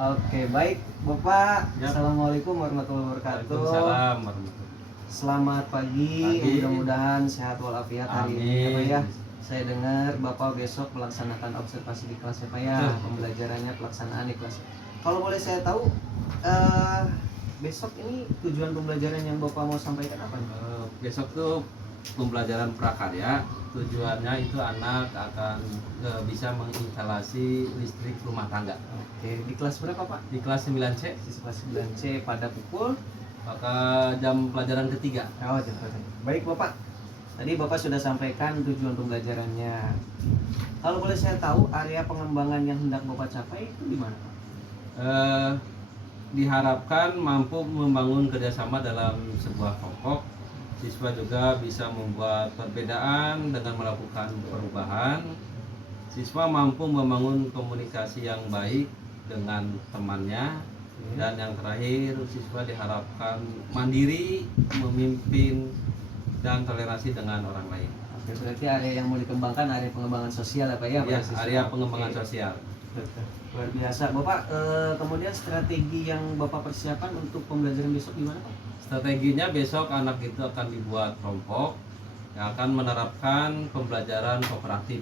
Oke, baik Bapak. Ya. Assalamualaikum warahmatullahi wabarakatuh. Waalaikumsalam warahmatullahi. Selamat pagi. Pagi. Mudah-mudahan sehat walafiat hari ini ya, Pak Amin. ya. Saya dengar Bapak besok melaksanakan observasi di kelas ya, Pak ya. Betul. Pembelajarannya pelaksanaan di kelas. Kalau boleh saya tahu, besok ini tujuan pembelajaran yang Bapak mau sampaikan apa nih? Besok tuh pembelajaran prakarya. Tujuannya itu anak akan bisa menginstalasi listrik rumah tangga. Oke, di kelas berapa Pak? Di kelas 9C, Di kelas 9C pada pukul. maka jam pelajaran ketiga. Oh, baik Bapak. Tadi Bapak sudah sampaikan tujuan pembelajarannya. Kalau boleh saya tahu area pengembangan yang hendak Bapak capai itu di mana, Pak? Diharapkan mampu membangun kerjasama dalam sebuah kelompok. Siswa juga bisa membuat perbedaan dengan melakukan perubahan. Siswa mampu membangun komunikasi yang baik dengan temannya. Dan yang terakhir, siswa diharapkan mandiri, memimpin, dan toleransi dengan orang lain. Oke, berarti area yang mau dikembangkan area pengembangan sosial apa ya? Ya, Pak, siswa? area pengembangan Oke. sosial. Luar biasa, Bapak. Kemudian strategi yang Bapak persiapan untuk pembelajaran besok gimana, Pak? Strateginya besok anak itu akan dibuat kelompok yang akan menerapkan pembelajaran kooperatif.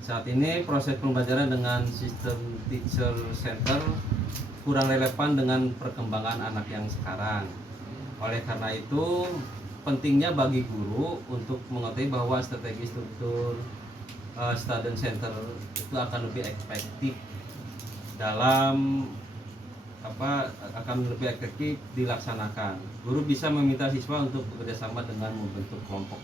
Saat ini proses pembelajaran dengan sistem teacher center kurang relevan dengan perkembangan anak yang sekarang. Oleh karena itu, pentingnya bagi guru untuk mengetahui bahwa strategi struktur student center itu akan lebih efektif dalam akan lebih efektif dilaksanakan. Guru bisa meminta siswa untuk bekerjasama dengan membentuk kelompok.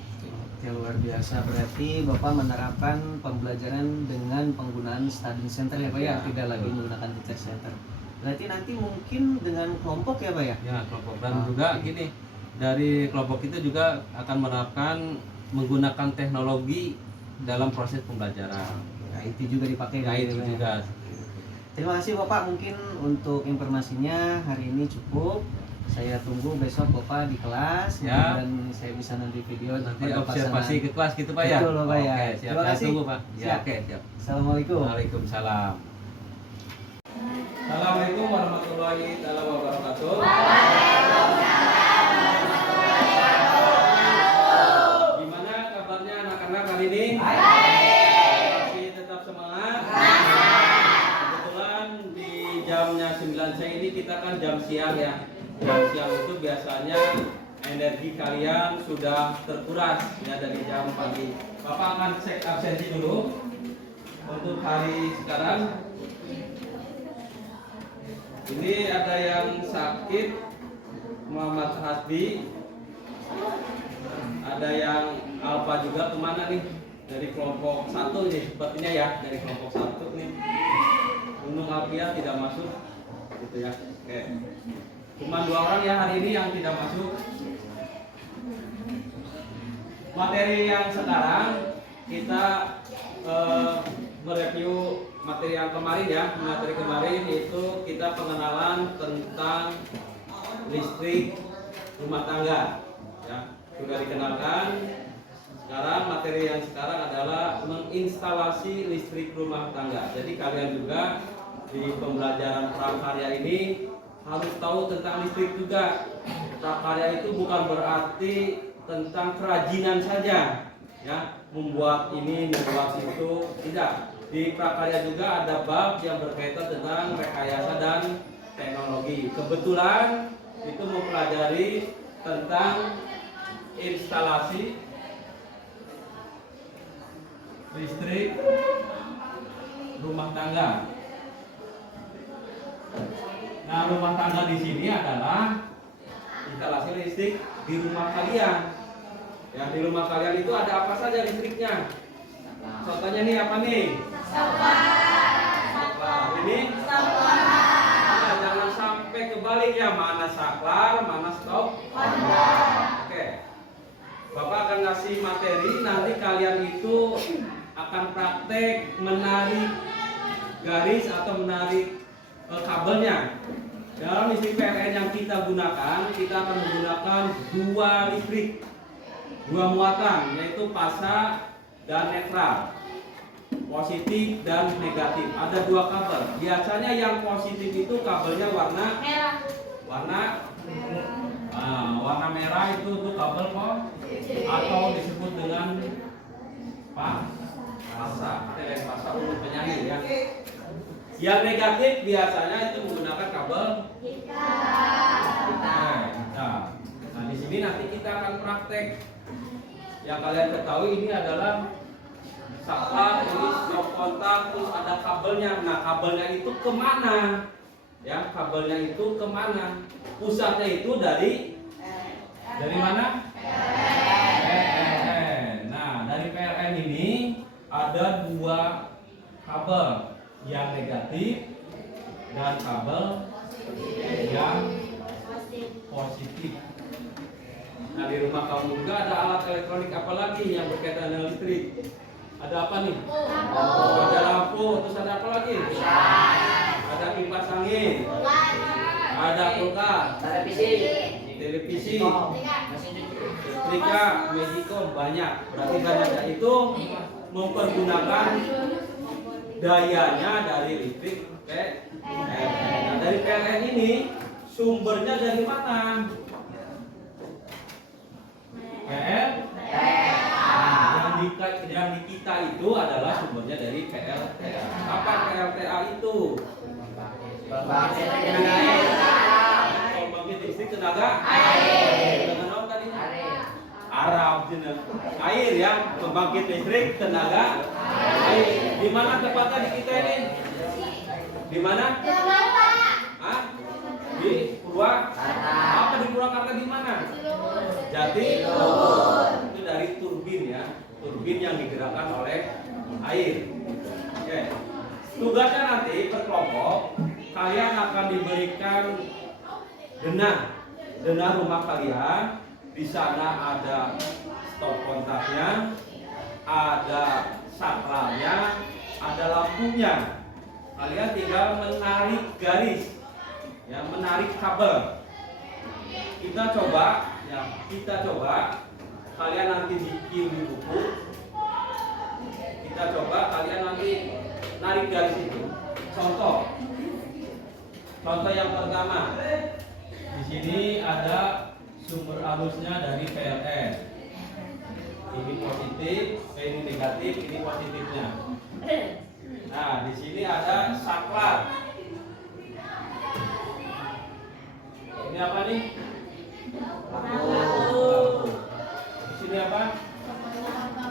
Oke, luar biasa. Berarti Bapak menerapkan pembelajaran dengan penggunaan study center ya, Pak ya? Ya, Tidak lagi betul. menggunakan teacher center. Berarti nanti mungkin dengan kelompok ya, Pak ya? Ya, kelompok. Dan Oke. juga gini, dari kelompok itu juga akan menerapkan menggunakan teknologi dalam proses pembelajaran. Nah, itu juga dipakai. Ya, Pak, itu ya, Pak ya? juga. Terima kasih Bapak, mungkin untuk informasinya hari ini cukup. Saya tunggu besok Bapak di kelas Ya. dan saya bisa nanti video Nanti pada observasi pasangan. ke kelas gitu Pak ya? Betul, Pak, ya. Oke, siap. Terima Saya kasih. tunggu Pak. Ya, Siap. oke, siap. Assalamualaikum. Waalaikumsalam. Assalamualaikum warahmatullahi wabarakatuh. Gimana kabarnya anak-anak hari ini? Masih tetap semangat? Kebetulan di jamnya 9C ini kita kan jam siang ya. Jam siang itu biasanya energi kalian sudah terkuras ya dari jam pagi. Bapak akan cek absensi dulu untuk hari sekarang. Ini ada yang sakit, Muhammad Hasbi. Ada yang Alfa juga, kemana nih? Dari kelompok 1 nih, sepertinya ya, dari kelompok 1 nih. Gunung Alpia tidak masuk, gitu ya. Oke. Cuma 2 orang ya hari ini yang tidak masuk. Materi yang sekarang kita mereview materi yang kemarin ya. Materi kemarin itu kita pengenalan tentang listrik rumah tangga ya, sudah dikenalkan. Sekarang materi yang sekarang adalah menginstalasi listrik rumah tangga. Jadi kalian juga di pembelajaran prakarya ini harus tahu tentang listrik juga. Prakarya itu bukan berarti tentang kerajinan saja ya, membuat ini, membuat itu, tidak. Di prakarya juga ada bab yang berkaitan tentang rekayasa dan teknologi. Kebetulan itu mempelajari tentang instalasi listrik rumah tangga. Nah, rumah tangga di sini adalah instalasi listrik di rumah kalian. Ya, di rumah kalian itu ada apa saja listriknya? Contohnya nih apa nih? Saklar. Ini? Nah, jangan sampai kebalik ya, mana saklar, mana stop. Oke. Bapak akan ngasih materi, nanti kalian itu akan praktek menarik garis atau menarik kabelnya. Dalam listrik PLN yang kita gunakan, kita akan menggunakan 2 listrik, 2 muatan, yaitu pasa dan netral. positif dan negatif. Ada dua kabel. Biasanya yang positif itu kabelnya warna warna merah itu untuk kabel kok atau disebut dengan pasa untuk penyanyi ya. Yang negatif biasanya itu menggunakan kabel hitam. Nah, di sini nanti kita akan praktek. Yang kalian ketahui ini adalah saklar, ini stop kontak, terus ada kabelnya. Nah, kabelnya itu kemana? Ya, kabelnya itu kemana? Pusatnya itu dari mana? PLN. Nah, dari PLN ini ada dua kabel, yang negatif dan kabel yang positif. Nah, di rumah kamu juga ada alat elektronik apa lagi yang berkaitan dengan listrik? Ada apa nih? Ada lampu, terus ada apa lagi? Ada kipas angin, ada kulkas, televisi, setrika, Magicom, banyak. Berarti banyaknya itu mempergunakan dayanya dari listrik PLN. Nah, dari PLN ini sumbernya dari mana? Yang di kita itu adalah sumbernya dari PLTA. Apa PLTA itu? Pembangkit listrik tenaga air. Dengan apa tadi? Air ya, pembangkit listrik tenaga air. Di mana tepatnya di kita ini? Di mana? Di Purwakarta. Apa di Purwakarta di mana? Jatiluhur. Itu dari turbin ya, turbin yang digerakkan oleh air. Oke. Tugasnya nanti per kelompok kalian akan diberikan denah rumah kalian. Di sana ada stop kontaknya, ada saklarnya, ada lampunya. Kalian tinggal menarik garis, ya, menarik kabel. Kita coba kalian nanti bikin di buku. Kita coba kalian nanti narik garis itu. Contoh yang pertama, di sini ada sumber arusnya dari PLN. Ini positif, ini negatif, ini positifnya. Nah, di sini ada saklar. Ini apa nih? Lampu. Di sini apa?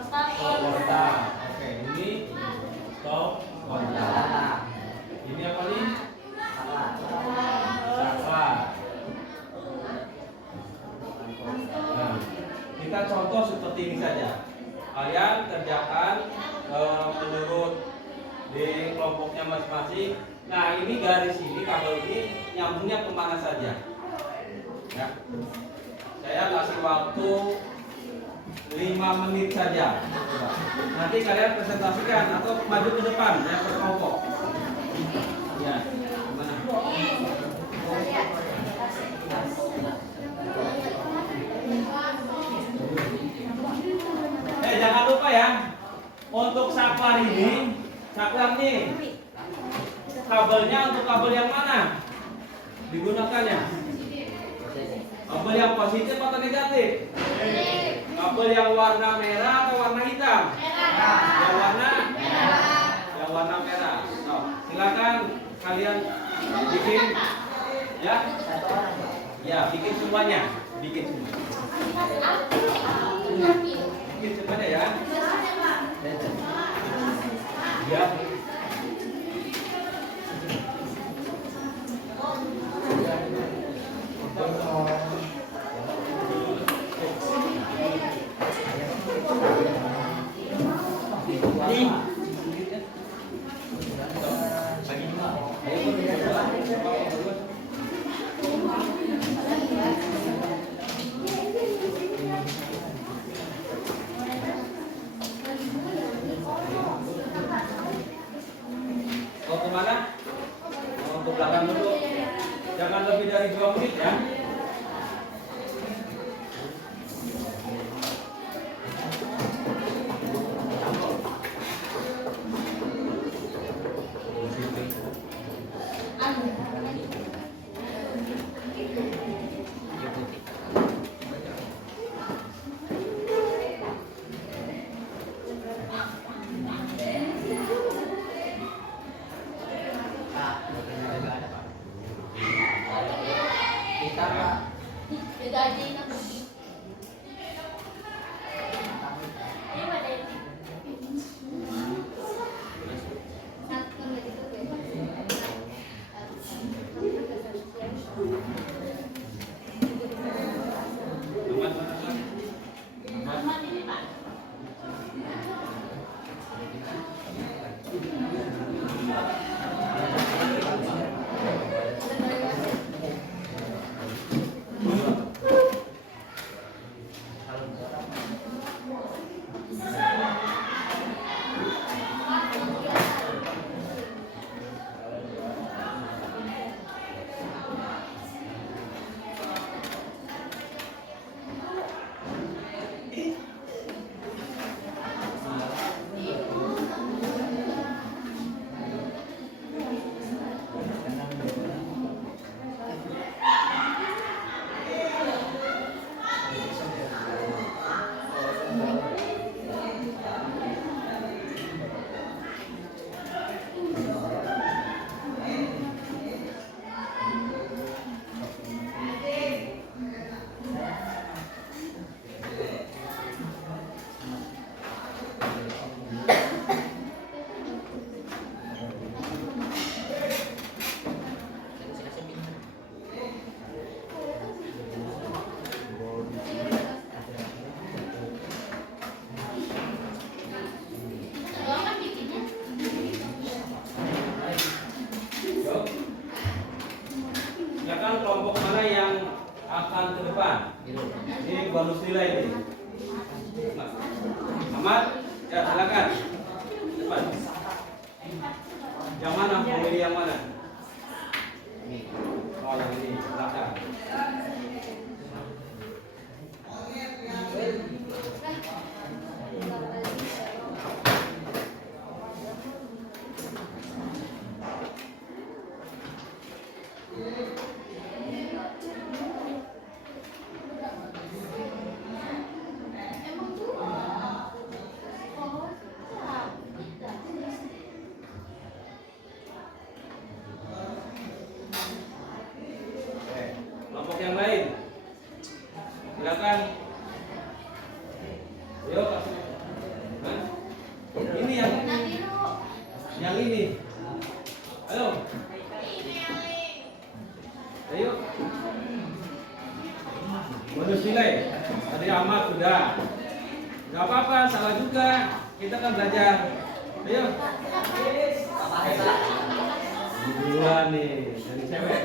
Stop kontak. Oke, ini stop kontak. Ini apa nih? Saklar. Nah, kita contoh seperti ini saja. Kalian kerjakan menurut di kelompoknya masing-masing. Nah, ini garis ini, kabel ini nyambungnya kemana saja? Ya. Saya kasih waktu 5 menit saja. Nanti kalian presentasikan atau maju ke depan ya, per kelompok. Ya, gimana? Jangan lupa ya, untuk saklar ini, kabelnya untuk kabel yang mana digunakannya? Kabel yang positif atau negatif? Kabel yang warna merah atau warna hitam? Yang warna merah. So, silakan kalian bikin ya. Ya, bikin semuanya. Bikin semuanya ya. Ya. Mau kemana? Mau ke belakang dulu. Jangan lebih dari 2 menit ya. Silakan kelompok mana yang akan ke depan? Ini bonus nilai ini. Ahmad, ya silakan. Depan. Yang mana? Memilih yang mana? Oh, yang ini. Silakan. Kelompok yang lain, silakan. Ayo, ini yang ini. Ayo, ayo. Bonus nilai. Tadi Ahmad sudah. Gak apa-apa, salah juga. Kita kan belajar. Ayo. Duluan nih dari cewek.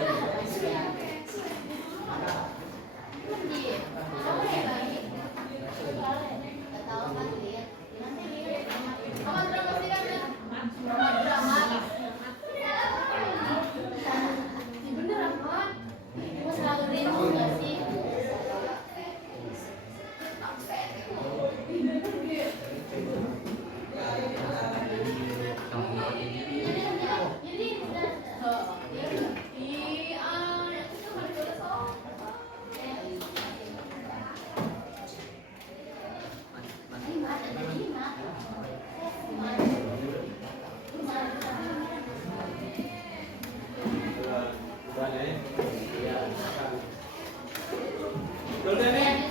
Betul kan nih?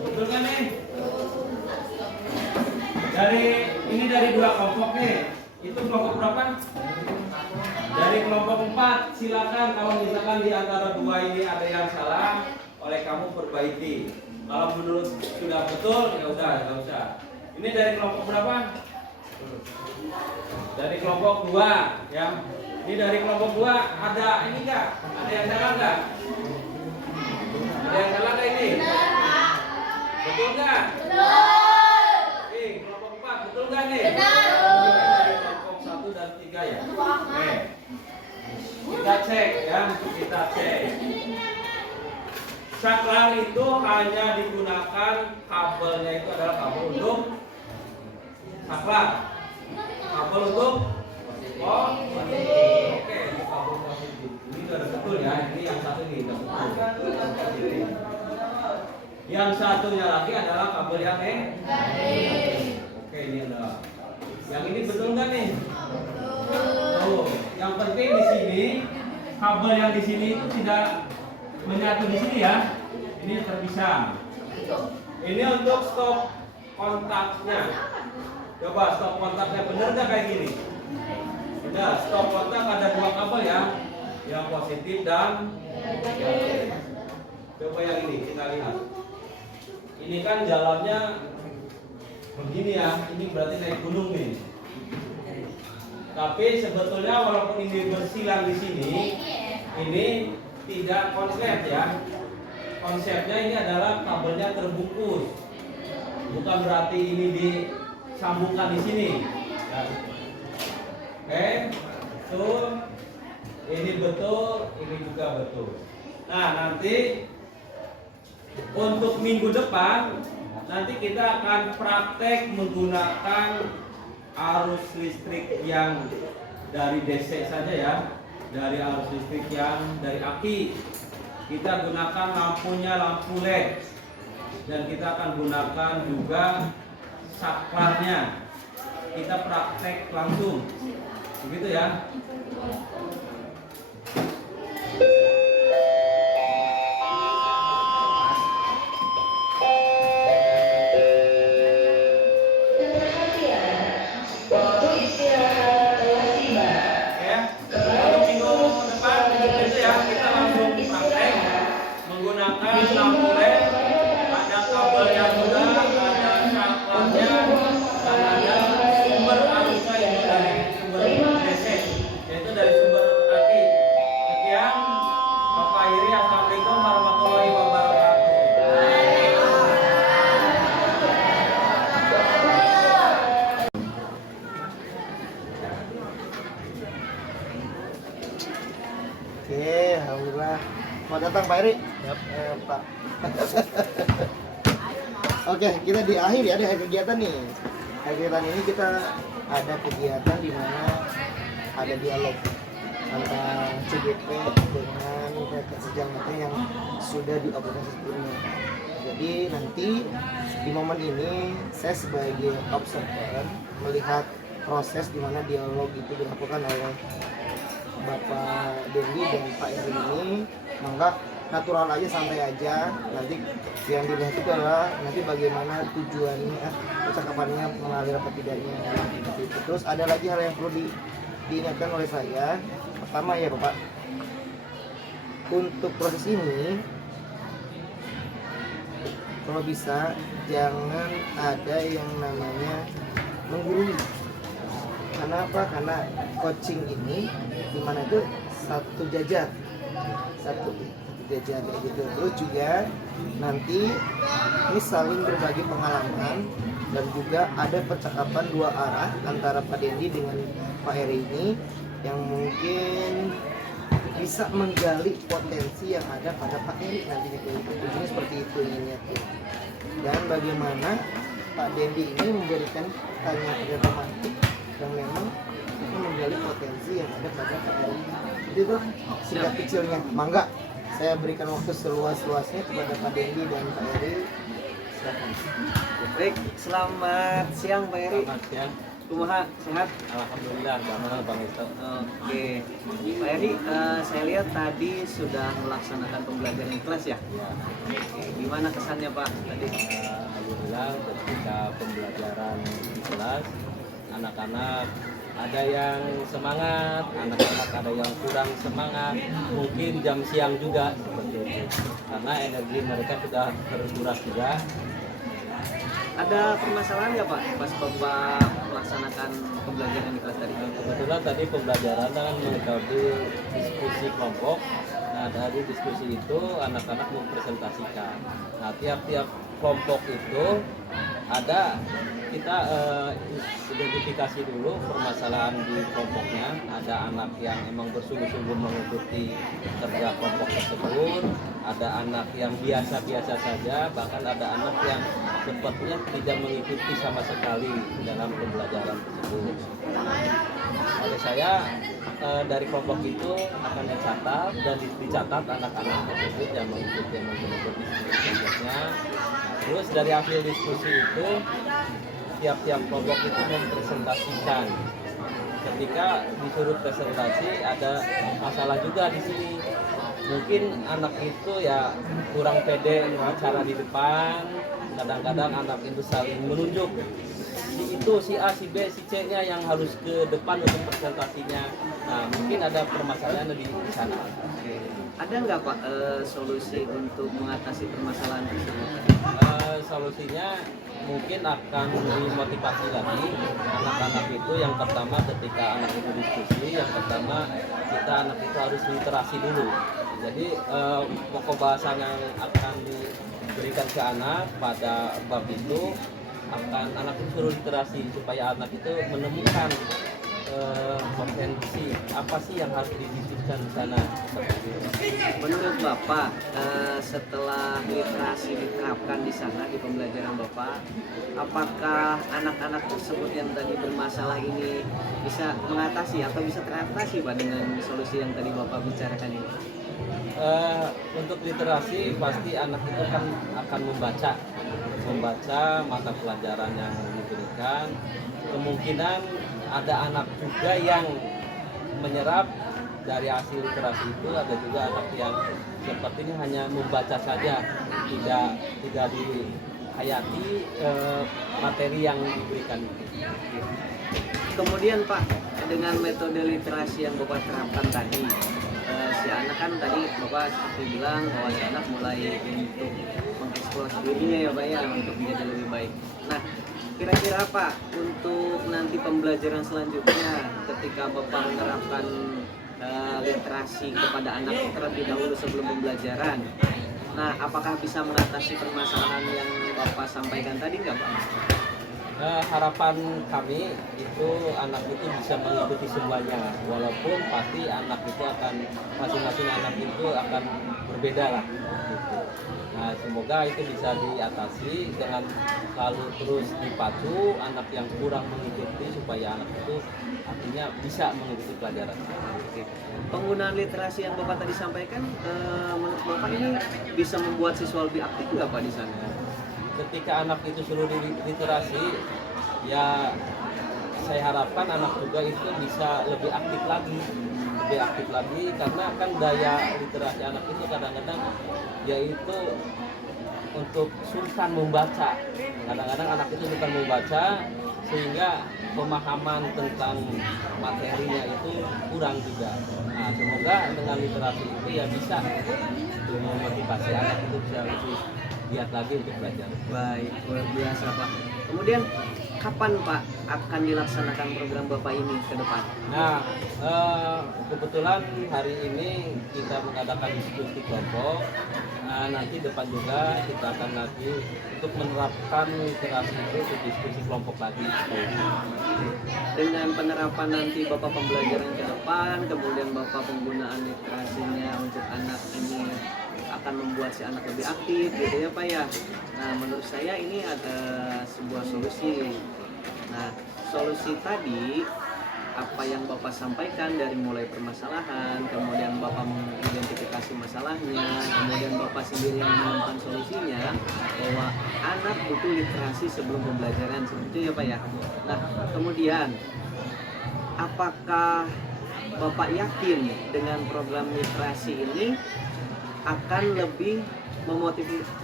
Betul kan nih? Dari dua kelompok nih. Itu kelompok berapa? Dari kelompok 4, silakan kalau misalkan di antara dua ini ada yang salah, oleh kamu perbaiki. Kalau menurut sudah betul, ya udah, nggak usah. Ini dari kelompok berapa? Dari kelompok 2, ya. Ini dari kelompok 2 ada ini enggak? Ada yang salah enggak? Ada yang salah enggak ini? Betul enggak? Betul. Nih, kelompok 4 betul enggak nih? Benar. Dari kelompok 1 dan 3 ya. Oke. Kita cek ya, kita cek. Saklar itu hanya digunakan kabelnya itu adalah kabel untuk saklar. Kabel untuk oke, kabel positif. Ini sudah betul ya. Ini yang satu ini sudah betul. Yang satunya lagi adalah kabel yang oke, ini adalah. Yang ini betul nggak nih? Betul. Yang penting di sini kabel yang di sini itu tidak menyatu di sini ya. Ini terpisah. Ini untuk stop kontaknya. Coba stop kontaknya bener nggak kayak gini? Benar. Stop kontak ada dua kabel ya, yang positif dan negatif. Coba yang ini kita lihat. Ini kan jalannya begini ya. Ini berarti naik gunung nih. Tapi sebetulnya walaupun ini bersilang di sini, ini tidak konslet ya. Konsepnya ini adalah kabelnya terbungkus. Bukan berarti ini disambungkan di sini. Ya. Oke, betul. Ini betul, ini juga betul. Nah, nanti untuk minggu depan nanti kita akan praktek menggunakan arus listrik yang dari DC saja ya, dari arus listrik yang dari aki. Kita gunakan lampunya lampu LED dan kita akan gunakan juga saklarnya. Kita praktek langsung, begitu ya. Lampu LED, ada kabelnya juga, ada saklarnya, dan ada sumber arusnya itu dari sumber DC, yaitu dari sumber aki. Sekian, Bapak Iri, Assalamualaikum warahmatullahi wabarakatuh. Oke, alhamdulillah. Selamat datang Pak Eri. Yap. Pak. Oke, kita di akhir ya, di akhir kegiatan nih. Akhir kegiatan ini kita ada kegiatan di mana ada dialog antara CGP dengan mereka sejangkauan yang sudah diaplikasi sebelumnya. Jadi nanti di momen ini saya sebagai observer melihat proses di mana dialog itu dilakukan oleh Bapak Dendi dan Pak Eri ini. Maka natural aja, santai aja. Nanti yang dilihat itu adalah nanti bagaimana tujuannya, percakapannya mengalir apa tidaknya. Terus ada lagi hal yang perlu diingatkan oleh saya. Pertama ya Bapak, untuk proses ini kalau bisa jangan ada yang namanya menggurui. Karena apa? Karena coaching ini dimana itu satu jajar kayak gitu. Terus juga nanti ini saling berbagi pengalaman dan juga ada percakapan dua arah antara Pak Dendi dengan Pak Eri ini yang mungkin bisa menggali potensi yang ada pada Pak Eri nantinya. Tujuannya seperti itu inginnya tuh. Dan bagaimana Pak Dendi ini memberikan tanya romantik yang memang menggali potensi yang ada pada Pak Eri. Itu singkat kecilnya. Mangga saya berikan waktu seluas-luasnya kepada Pak Dendi dan Pak Eri. Silakan. Baik, selamat siang Pak Eri. Selamat siang. Kumaha, sehat? Alhamdulillah, gimana Bang Isto? Oke, Pak Eri, saya lihat tadi sudah melaksanakan pembelajaran di kelas ya? Ya. Oke, gimana kesannya Pak tadi? Alhamdulillah ketika pembelajaran di kelas, anak-anak ada yang semangat, anak-anak ada yang kurang semangat, mungkin jam siang juga seperti itu, karena energi mereka sudah terkuras juga. Ada permasalahan nggak Pak pas Bapak melaksanakan pembelajaran di kelas tadi? Kebetulan tadi pembelajaran kan mengikuti diskusi kelompok. Nah, dari diskusi itu anak-anak mempresentasikan. Nah, tiap-tiap kelompok itu ada kita identifikasi dulu permasalahan di kelompoknya. Ada anak yang emang bersungguh-sungguh mengikuti kerja kelompok tersebut, ada anak yang biasa-biasa saja, bahkan ada anak yang sepertinya tidak mengikuti sama sekali dalam pembelajaran tersebut. Oleh saya dari kelompok itu akan dicatat dan dicatat anak-anak tersebut yang mengikuti kelompoknya. Terus dari hasil diskusi itu tiap-tiap kelompok itu mempresentasikan. Ketika disuruh presentasi ada masalah juga di sini. mungkin anak itu ya kurang pede bicara di depan, kadang-kadang anak itu saling menunjuk si itu si A, si B, si C-nya yang harus ke depan untuk presentasinya. Nah, mungkin ada permasalahan di sana. Oke. Ada nggak Pak solusi untuk mengatasi permasalahan tersebut? Solusinya mungkin akan dimotivasi lagi anak-anak itu. Yang pertama, ketika anak itu diskusi, yang pertama kita anak itu harus literasi dulu. Jadi pokok bahasa yang akan diberikan ke anak pada bab itu akan anak itu suruh literasi supaya anak itu menemukan potensi apa sih yang harus didiskusikan di sana. Menurut Bapak, setelah literasi diterapkan di sana di pembelajaran Bapak, apakah anak-anak tersebut yang tadi bermasalah ini bisa mengatasi atau bisa teratasi Pak dengan solusi yang tadi Bapak bicarakan ini? Untuk literasi pasti anak itu kan akan membaca mata pelajaran yang diberikan. Kemungkinan ada anak juga yang menyerap dari hasil literasi itu, ada juga anak yang sepertinya hanya membaca saja, tidak dihayati materi yang diberikan itu. Kemudian Pak, dengan metode literasi yang Bapak terapkan tadi, si anak kan tadi Bapak seperti bilang bahwa si anak mulai untuk mengeksplor dirinya ya Pak ya, untuk menjadi lebih baik. Nah, kira-kira Pak, untuk nanti pembelajaran selanjutnya ketika Bapak menerapkan literasi kepada anak terlebih dahulu sebelum pembelajaran, nah apakah bisa mengatasi permasalahan yang Bapak sampaikan tadi nggak Pak? Harapan kami itu anak itu bisa mengikuti semuanya, walaupun pasti anak itu akan masing-masing anak itu akan berbeda lah gitu. Nah, semoga itu bisa diatasi dengan selalu terus dipacu anak yang kurang mengikuti supaya anak itu artinya bisa mengikuti pelajaran. Oke. Penggunaan literasi yang Bapak tadi sampaikan, menurut Bapak ini bisa membuat siswa lebih aktif nggak Pak di sana? Ketika anak itu suruh literasi, ya saya harapkan anak juga itu bisa lebih aktif lagi karena kan daya literasi anak itu kadang-kadang yaitu untuk sultan membaca. Kadang-kadang anak itu sultan membaca sehingga pemahaman tentang materinya itu kurang juga. Nah, semoga dengan literasi itu ya bisa memotivasi anak itu bisa lebih giat lagi untuk belajar. Baik, luar biasa Pak. Kemudian kapan Pak akan dilaksanakan program Bapak ini ke depan? Nah, kebetulan hari ini kita mengadakan diskusi kelompok. Nah, nanti depan juga kita akan lagi untuk menerapkan literasi itu untuk diskusi kelompok lagi. Dengan penerapan nanti Bapak pembelajaran ke depan, kemudian Bapak penggunaan literasinya untuk anak ini akan membuat si anak lebih aktif gitu ya Pak ya. Nah, menurut saya ini ada sebuah solusi. Nah, solusi tadi apa yang Bapak sampaikan dari mulai permasalahan, kemudian Bapak mengidentifikasi masalahnya, kemudian Bapak sendiri yang menemukan solusinya, bahwa anak butuh literasi sebelum pembelajaran, seperti itu ya Pak ya. Nah, kemudian apakah Bapak yakin dengan program literasi ini akan lebih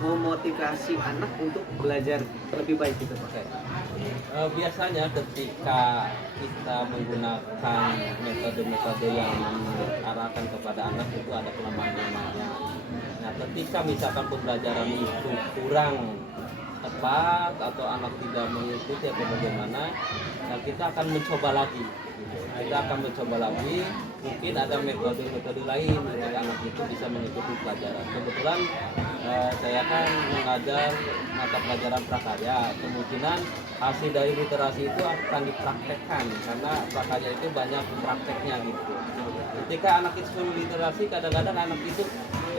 memotivasi anak untuk belajar lebih baik gitu Pak? Biasanya ketika kita menggunakan metode-metode yang diarahkan kepada anak itu ada kelemahan-kelemahannya. Nah, ketika misalkan pembelajaran itu kurang tepat atau anak tidak mengikuti atau bagaimana, nah kita akan mencoba lagi. Mungkin ada metode-metode lain untuk anak itu bisa mengikuti pelajaran. Kebetulan saya kan mengajar mata pelajaran prakarya. Kemungkinan hasil dari literasi itu akan dipraktekkan karena prakarya itu banyak prakteknya gitu. Ketika anak itu suruh literasi, kadang-kadang anak itu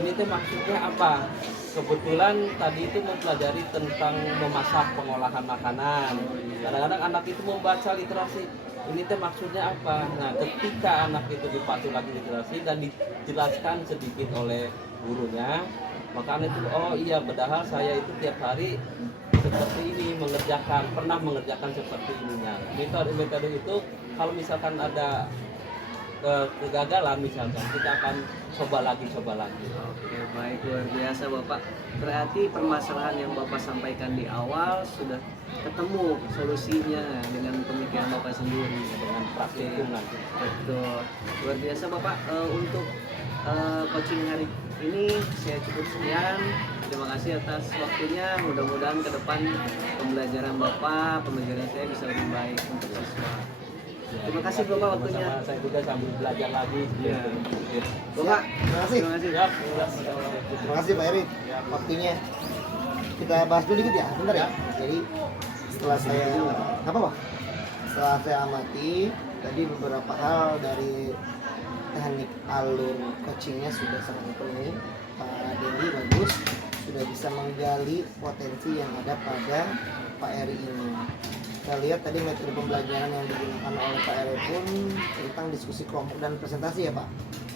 ini tuh maksudnya apa? Kebetulan tadi itu mempelajari tentang memasak, pengolahan makanan. Kadang-kadang anak itu membaca literasi, ini teh maksudnya apa? Nah, ketika anak itu dipacu lagi literasi dan dijelaskan sedikit oleh gurunya, maka anak itu, oh iya, padahal saya itu tiap hari seperti ini pernah mengerjakan seperti ininya. Metode itu kalau misalkan ada kegagalan misalkan, kita akan coba lagi. Oke, baik, luar biasa Bapak. Berarti permasalahan yang Bapak sampaikan di awal sudah ketemu solusinya dengan pemikiran Bapak sendiri. Dengan praktikum nanti. Betul. Luar biasa Bapak. Untuk coaching hari ini saya cukup sekian. Terima kasih atas waktunya. Mudah-mudahan ke depan pembelajaran Bapak, pembelajaran saya bisa lebih baik untuk siswa. Terima kasih Bapak waktunya. Sama-sama, saya juga sambil belajar lagi. Iya. Bapak, terima kasih. Terima kasih. Siap. Terima kasih Pak Eri waktunya. Kita bahas dulu dikit ya, bentar ya. Jadi setelah saya nggak apa-apa. Setelah saya amati tadi beberapa hal dari teknik alur coachingnya sudah sangat dipenuhi. Pak Dendi bagus, sudah bisa menggali potensi yang ada pada Pak Eri ini. Kita lihat tadi metode pembelajaran yang digunakan oleh Pak Eri pun tentang diskusi kelompok dan presentasi ya Pak.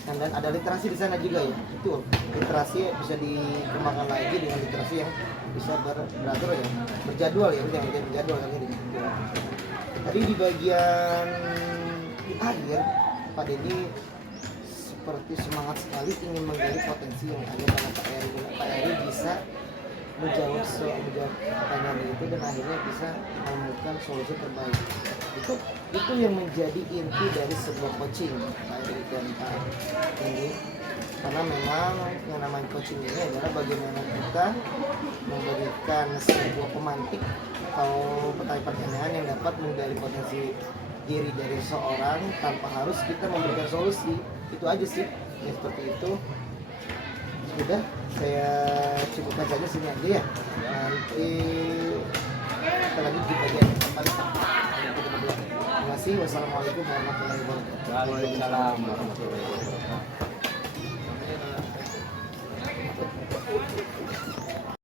Dan ada literasi di sana juga ya. Betul. Literasi bisa dikembangkan lagi dengan literasi yang bisa beratur ya, berjadwal ya, jangan jadi berjadwal kan ini. Tadi di bagian akhir Pak Dendi seperti semangat sekali ingin menggali potensi yang ada pada Pak Eri. Pak Eri bisa menjawab pertanyaan itu dan akhirnya bisa menemukan solusi terbaik. Itu yang menjadi inti dari sebuah coaching Pak Eri dan Pak Dendi. Karena memang yang namanya coaching ini adalah bagaimana kita memberikan sebuah pemantik atau pertanyaan-pertanyaan yang dapat menggali potensi diri dari seorang tanpa harus kita memberikan solusi. Itu aja sih, ya seperti itu. Sudah, saya cukupkan saja sini aja ya. Nanti kita lanjut di bagian keempat. Terima kasih. Wassalamualaikum warahmatullahi wabarakatuh. Waalaikumsalam warahmatullahi wabarakatuh.